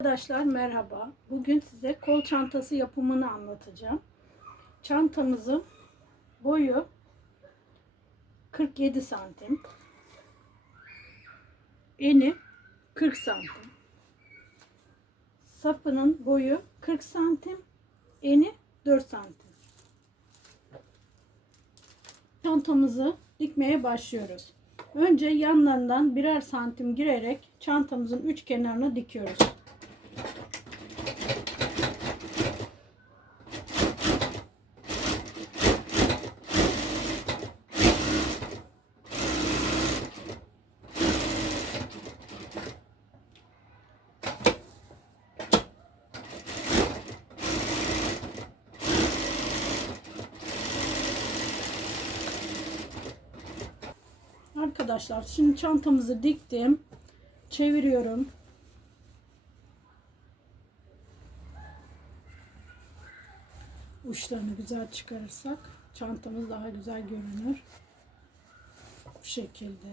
Arkadaşlar merhaba. Bugün size kol çantası yapımını anlatacağım. Çantamızın boyu 47 santim. Eni 40 santim. Sapının boyu 40 santim. Eni 4 santim. Çantamızı dikmeye başlıyoruz. Önce yanlarından birer santim girerek çantamızın üç kenarını dikiyoruz. Arkadaşlar şimdi çantamızı diktim. Çeviriyorum. Uçlarını güzel çıkarırsak çantamız daha güzel görünür. Bu şekilde.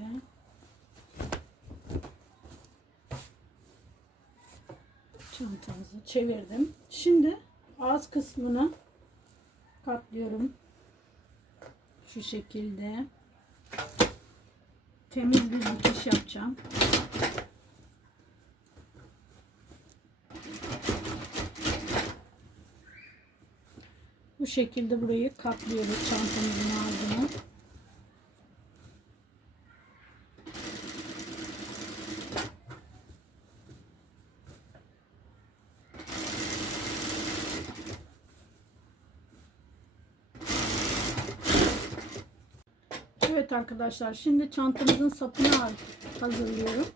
Çantamızı çevirdim. Şimdi ağız kısmını katlıyorum. Şu şekilde temiz bir dikiş yapacağım. Bu şekilde burayı katlıyoruz çantamızın Evet arkadaşlar şimdi çantamızın sapını hazırlıyorum.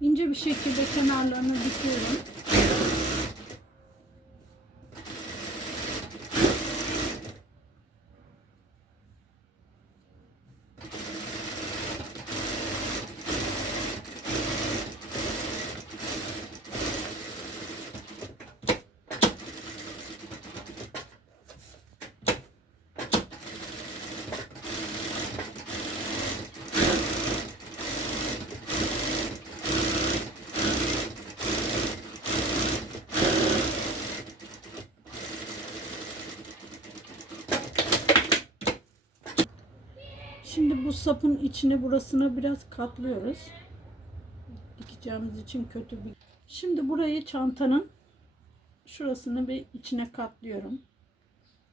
İnce bir şekilde kenarlarını dikiyorum. Şimdi bu sapın içine burasına biraz katlıyoruz. Dikeceğimiz için kötü bir. Şimdi burayı çantanın şurasını bir içine katlıyorum.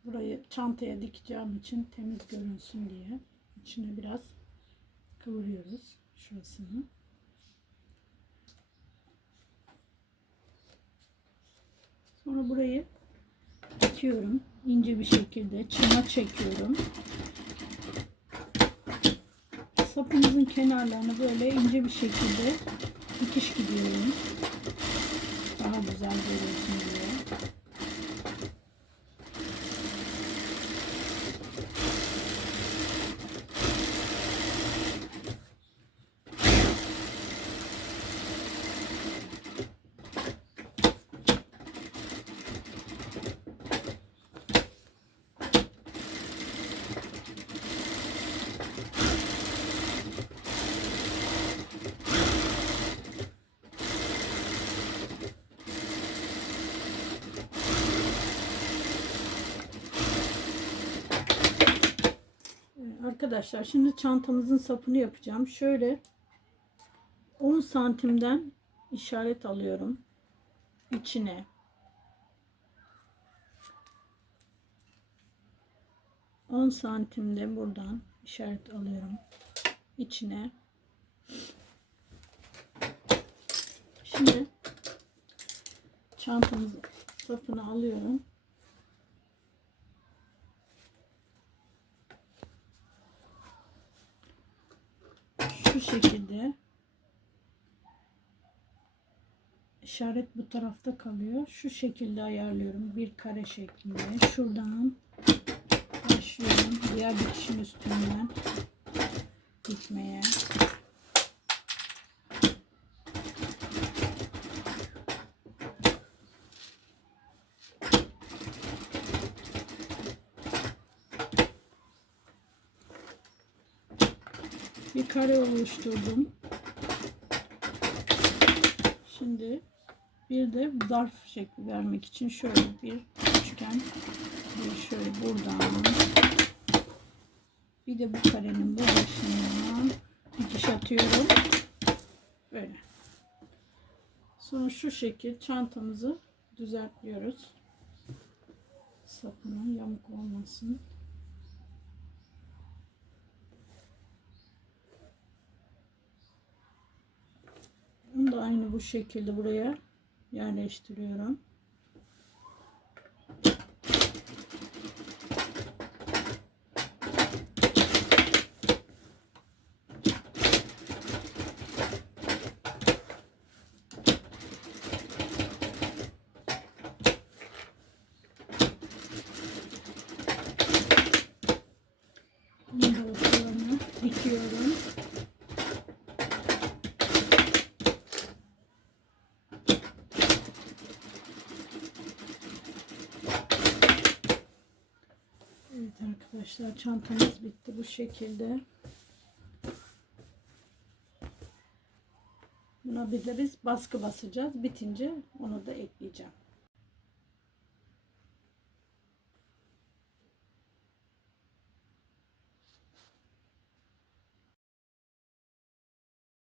Burayı çantaya dikeceğim için temiz görünsün diye içine biraz kıvırıyoruz şurasını. Sonra burayı dikiyorum. ince bir şekilde çıma çekiyorum sapımızın kenarlarını böyle ince bir şekilde dikiş gidiyorum. Daha güzel görünsün diye. Arkadaşlar şimdi çantamızın sapını yapacağım. Şöyle 10 santimden işaret alıyorum. içine. On santimde buradan işaret alıyorum. içine. Şimdi çantamızın sapını alıyorum. şu şekilde işaret bu tarafta kalıyor. Şu şekilde ayarlıyorum. Bir kare şeklinde. Şuradan başlıyorum. Diğer dikişin üstünden dikmeye. Bir kare oluşturdum. Şimdi Bir de zarf şekli vermek için şöyle bir üçgen bir şöyle buradan bir de bu karenin bu başına dikiş atıyorum. Böyle. Sonra şu şekil çantamızı düzeltiyoruz. Sapına yamuk olmasın. Aynı bu şekilde buraya yerleştiriyorum. Bunu da dikiyorum. Evet arkadaşlar çantamız bitti bu şekilde. Buna bir de biz baskı basacağız. Bitince onu da ekleyeceğim.